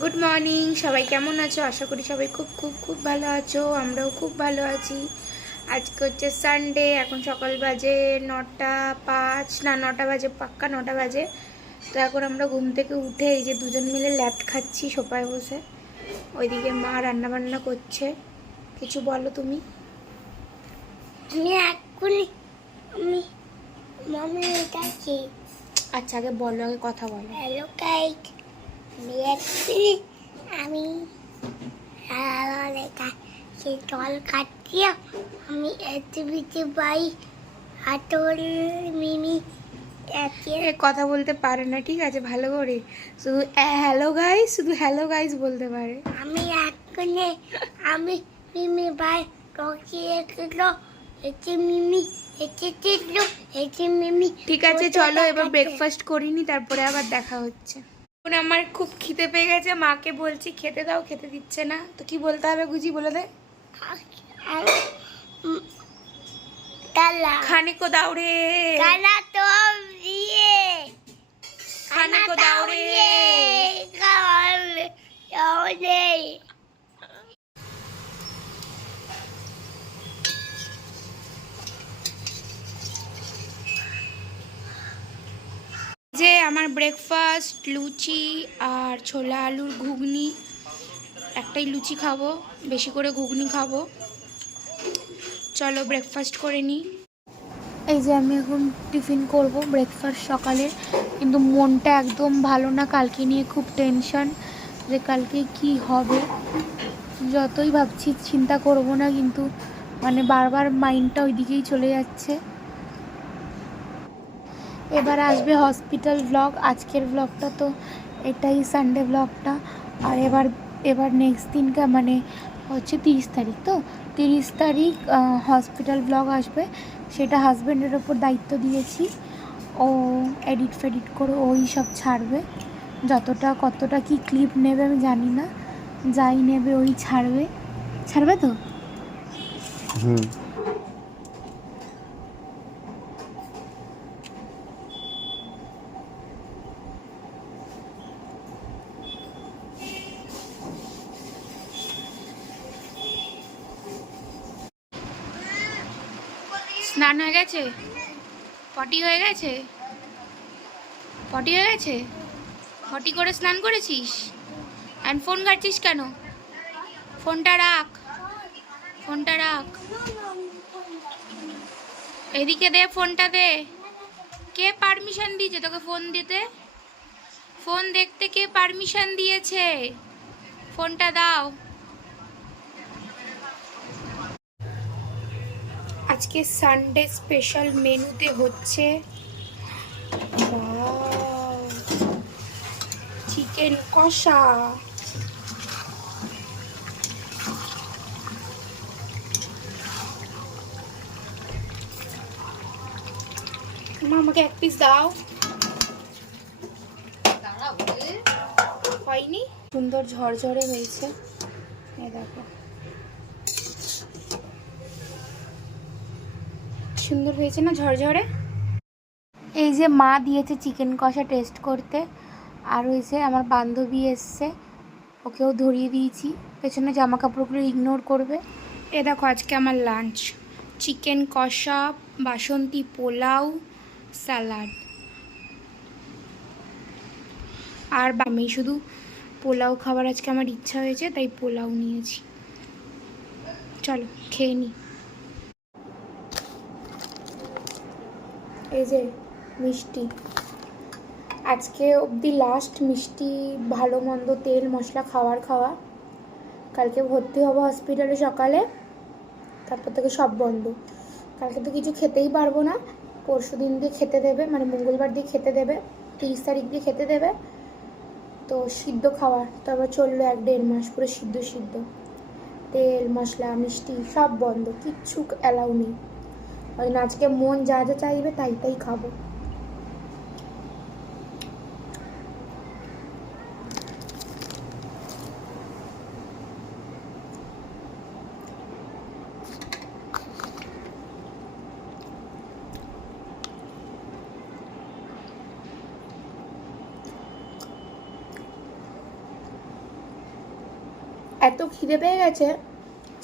Good morning সবাই, কেমন আছো? আশা করি সবাই খুব খুব খুব ভালো আছো। আমরাও খুব ভালো আছি। আজকে হচ্ছে সানডে। এখন সকাল বাজে 9:05, না 9টা বাজে, পাক্কা 9টা বাজে। তো এখন আমরা ঘুম থেকে উঠে এই যে দুজন মিলে ল্যাদ খাচ্ছি সোফায় বসে। ওইদিকে মা রান্না বান্না করছে। কিছু বলো তুমি। আমি মামি এটাকে আচ্ছা আগে বলো, আগে কথা বলো। হ্যালো গাইস, আমি সে জল খাচ্ছি। আমি এতে বাই আতল মিমি কথা বলতে পারে না, ঠিক আছে? ভালো করে শুধু হ্যালো গাইস, শুধু হ্যালো গাইস বলতে পারে। আমি এখনে আমি মিমি ভাই রকিয়েছিল এতে মিমি এতে মিমি। ঠিক আছে চলো এবার ব্রেকফাস্ট করিনি, তারপরে আবার দেখা হচ্ছে। এখন আমার খুব খিদে পেয়ে গেছে, মাকে বলছি খেতে দাও, খেতে দিচ্ছে না। তো কি বলতে হবে গুজি, বলে দে। খানে কো দাও রে, কালা তো দিয়ে খানে কো দাও রে। যে আমার ব্রেকফাস্ট লুচি আর ছোলা আলুর ঘুগনি। একটাই লুচি খাবো, বেশি করে ঘুগনি খাবো। চলো ব্রেকফাস্ট করে নিই। এই যে আমি এখন টিফিন করব, ব্রেকফাস্ট সকালে। কিন্তু মনটা একদম ভালো না, কালকে নিয়ে খুব টেনশন যে কালকে কি হবে। যতই ভাবছি চিন্তা করব না, কিন্তু মানে বারবার মাইন্ডটা ওই দিকেই চলে যাচ্ছে। এবার আসবে হসপিটাল ব্লগ। আজকের ব্লগটা তো এটাই, সানডে ব্লগটা। আর এবার নেক্সট দিনকা মানে হচ্ছে 30 তারিখ, তো 30 তারিখ হসপিটাল ব্লগ আসবে। সেটা হাজব্যান্ডের ওপর দায়িত্ব দিয়েছি। ও এডিট ফেডিট করে ওই সব ছাড়বে। যতটা কতটা কি ক্লিপ নেবে আমি জানি না, যাই নেবে ওই ছাড়বে তো। স্নান হয়ে গেছে, পটি হয়ে গেছে, পটি হয়ে গেছে, পটি করে স্নান করেছিস? আর ফোন ঘাটছিস কেন? ফোনটা রাখ, ফোনটা রাখ, এদিকে দে, ফোনটা দে। কে পারমিশন দিয়েছে তোকে ফোন দিতে? ফোন দেখতে কে পারমিশন দিয়েছে? ফোনটা দাও। আজকে সানডে স্পেশাল মেনুতে হচ্ছে চিকেন কষা। মা আমাকে এক পিস দাও। হয়নি, সুন্দর ঝরঝরে হয়েছে। এই দেখো, সুন্দর হয়েছে না ঝরঝরে? এই যে মা দিয়েছে চিকেন কষা টেস্ট করতে। আর হয়েছে আমার বান্ধবী এসছে, ওকেও ধরিয়ে দিয়েছি। পেছনে জামা কাপড়গুলো ইগনোর করবে। এ দেখো আজকে আমার লাঞ্চ, চিকেন কষা, বাসন্তী পোলাও, স্যালাড। আর আমি শুধু পোলাও খাবার আজকে আমার ইচ্ছা হয়েছে, তাই পোলাও নিয়েছি। চলো খেয়ে নিই। এই যে মিষ্টি, আজকে অবধি লাস্ট মিষ্টি, ভালো মন্দ তেল মশলা খাওয়া। কালকে ভর্তি হবো হসপিটালে সকালে, তারপর থেকে সব বন্ধ। কালকে তো কিছু খেতেই পারবো না। পরশু দিন দিয়ে খেতে দেবে, মানে মঙ্গলবার দিয়ে খেতে দেবে, 30 তারিখ দিয়ে খেতে দেবে। তো সিদ্ধ খাওয়ার তো আবার চললো 1-1.5 মাস পুরো সিদ্ধ। তেল মশলা মিষ্টি সব বন্ধ, কিচ্ছু অ্যালাউ নেই। ওই আজকে মন যা যা চাইবে তাই খাবো। এত খিদে পেয়ে গেছে,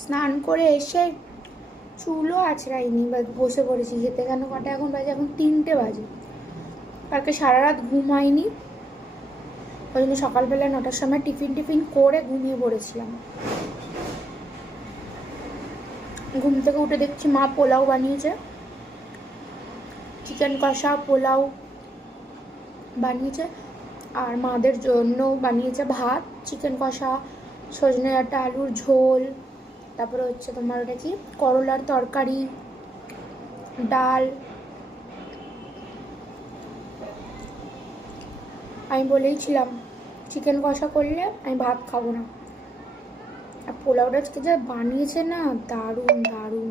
স্নান করে এসে চুলও আঁচড়াইনি, বসে পড়েছি খেতে। কেন কটা এখন বাজে? এখন 3টে বাজে। কালকে সারা রাত ঘুম হয়নি, ওই জন্য সকালবেলা 9টার সময় টিফিন করে ঘুমিয়ে পড়েছিলাম। ঘুম থেকে উঠে দেখছি মা পোলাও বানিয়েছে, চিকেন কষা পোলাও বানিয়েছে, আর মাদের জন্য বানিয়েছে ভাত, চিকেন কষা, সজনে ডাঁটা আলুর ঝোল, তারপরে হচ্ছে তোমার ওটা কি করলার তরকারি, ডাল। আমি বলেইছিলাম চিকেন কষা করলে আমি ভাত খাবো না। আর পোলাওটা আজকে যা বানিয়েছে না, দারুণ দারুণ।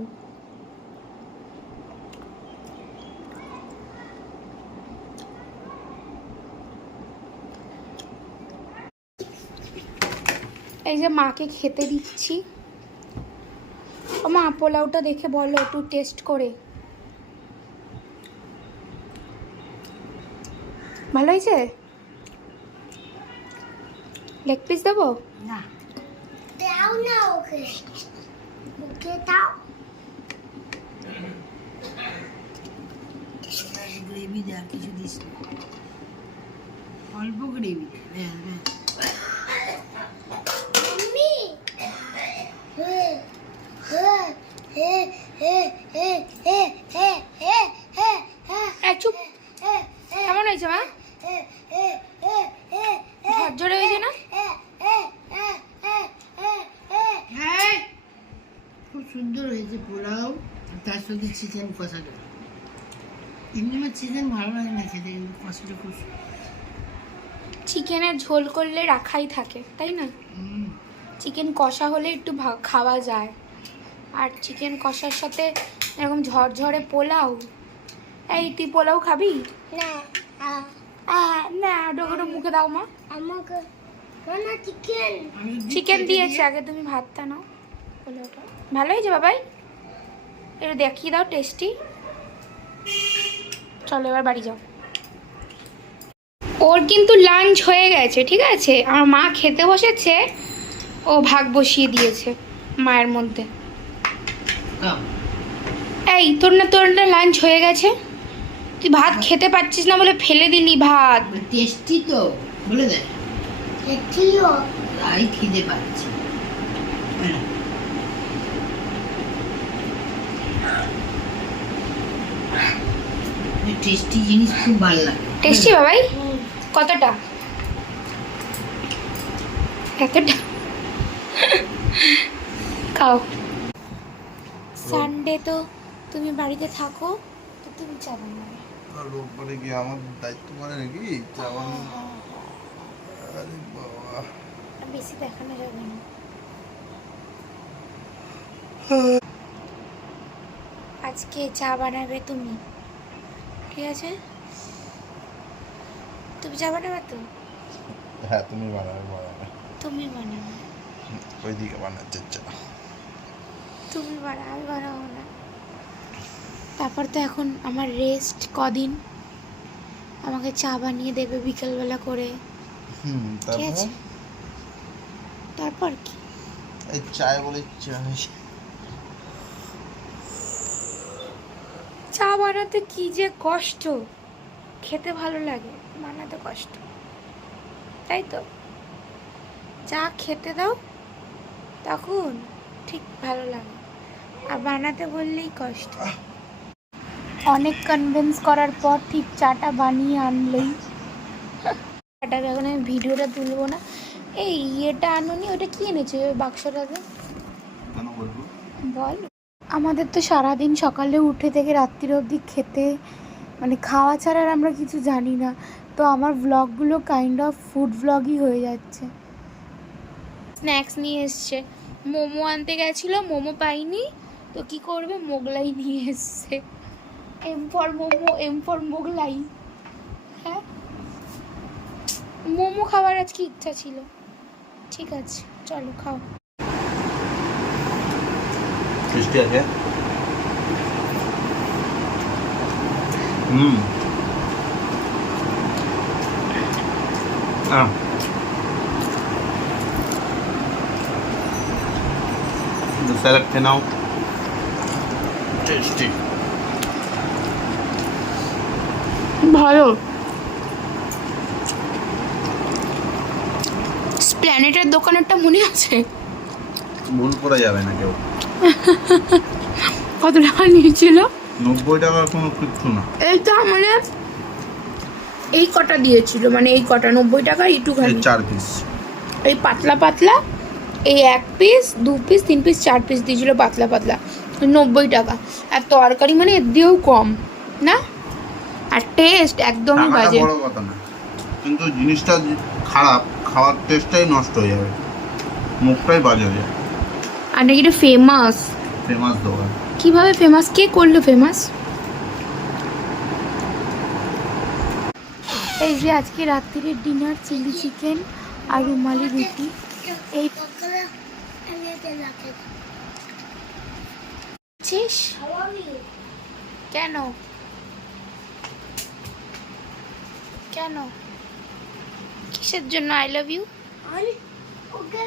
এই যে মাকে খেতে দিচ্ছি। ও মা, পোলাওটা দেখে বলো একটু টেস্ট করে। ভালো হয়েছে? লেগ পিস দেবো? না, দাও না ওকে, ওকে দাও। গ্রেভি দে, আর কিছু দিস না, অল্প গ্রেভি দে। মাম্মি হে হে হে হে হে হে হে হে হে হে চুপ। কেমন হয়েছে মা? ঝরঝরে হয়েছে না? হ্যাঁ, খুব সুন্দর হয়েছে পোলাও, তার সাথে চিকেন কষাটা। এমনি আমার চিকেন ভালো লাগে না খেতে, কিন্তু কষাটা খুব চিকেনের ঝোল করলে রাখাই থাকে, তাই না? চিকেন কষা হলে একটু খাওয়া যায়, আর চিকেন কষার সাথে এরকম ঝরঝরে পোলাও। এই তুই পোলাও খাবি? না না, ডোগোটা মুখে দাও মা। আমাকে না চিকেন চিকেন দিয়েছে, আগে তুমি ভাতটা নাও। পোলাওটা ভালো হয়েছে বাবাই, একটু দেখিয়ে দাও টেস্টি। চলো এবার বাড়ি যাও। ওর কিন্তু লাঞ্চ হয়ে গেছে, ঠিক আছে? আমার মা খেতে বসেছে, ও ভাগ বসিয়ে দিয়েছে মায়ের মধ্যে। এই তোর না লাঞ্চ হয়ে গেছে, তুই ভাত খেতে পারছিস না বলে ফেলে দিলি ভাত। টেস্টি তো বলে দেয়, এটিও তাই খিদে পাচ্ছে। টেস্টি জিনিস খুব ভালো লাগে। টেস্টি বাবাই? কতটা? এতটা? খাও। সানডে তো তুমি বাড়িতে থাকো, তো তুমি চা বানাবে। আর রোববারে গিয়ে আমার দায়িত্ব মানে নাকি চা বানানো? আরে বাবা, বেশি দেখানো যাবে না। আজকে চা বানাবে তুমি, ঠিক আছে? তুমি চা বানাবে তো? হ্যাঁ তুমি বানাবে। তুমি বানাবে, ওইদিকে বানাচ্ছে চা। তুমি বানাও, আমি বানাবো না। তারপর তো এখন আমার রেস্ট কদিন, আমাকে চা বানিয়ে দেবে বিকেলবেলা করে, ঠিক আছে? তারপর কি? এই চায় বলে চা চা বানাতে কি যে কষ্ট, খেতে ভালো লাগে, বানাতে কষ্ট, তাই তো? চা খেতে দাও তখন ঠিক ভালো লাগে, আর বানাতে বললেই কষ্ট। অনেক কনভিন্স করার পর ঠিক চাটা বানিয়ে আনলেই। চাটাকে এখন আমি ভিডিওটা তুলবো না। এই ইয়েটা আনুনি, ওটা কি এনেছে ওই বাক্সটাতে? বল। আমাদের তো সারাদিন সকালে উঠে থেকে রাত্রির অবধি খেতে, মানে খাওয়া ছাড়া আর আমরা কিছু জানি না, তো আমার ভ্লগগুলো কাইন্ড অফ ফুড ভ্লগই হয়ে যাচ্ছে। স্ন্যাক্স নিয়ে এসছে, মোমো আনতে গেছিলো, মোমো পাইনি, তো কি করবে, মোগলাই নিয়ে এসছে। M for momo, M for Mughlai. হ্যাঁ, মোমো খাওয়ার আজকে ইচ্ছা ছিল। ঠিক আছে চলো খাও। টেস্টি আছে। স্যালাড খেয়ে নাও, টেস্টি। ভালো। প্ল্যানেটের দোকানেরটা মনে আছে? ভুল করা যাবে না কেউ। কত টাকা নিয়েছিল? 90 টাকা কোনো কিচ্ছু না। এইটা মানে এই কটা দিয়েছিল, মানে এই কটা 90 টাকা এইটুখানি, 4 পিস। এই পাতলা পাতলা, এই 1 পিস 2 পিস 3 পিস 4 পিস দিয়েছিল পাতলা পাতলা, 90 টাকা। আর তরকারি মানে এর দিয়েও কম না, আর টেস্ট একদমই টাকাটা বাজে। বড় কথা না, কিন্তু জিনিসটা খারাপ, খাওয়ার টেস্টটাই নষ্ট হয়ে যাবে, মুখটাই বাজে হয়ে যাবে। আর নাকি এটা ফেমাস। ফেমাস দোকান। কিভাবে ফেমাস? কে করলো ফেমাস? এই যে আজকে রাত্রির ডিনার চিলি চিকেন আর রুমালি রুটি। এই আমি এটা রাখি। ছিস আমি কেন? কেন? কিসের জন্য আই লাভ ইউ? ওকে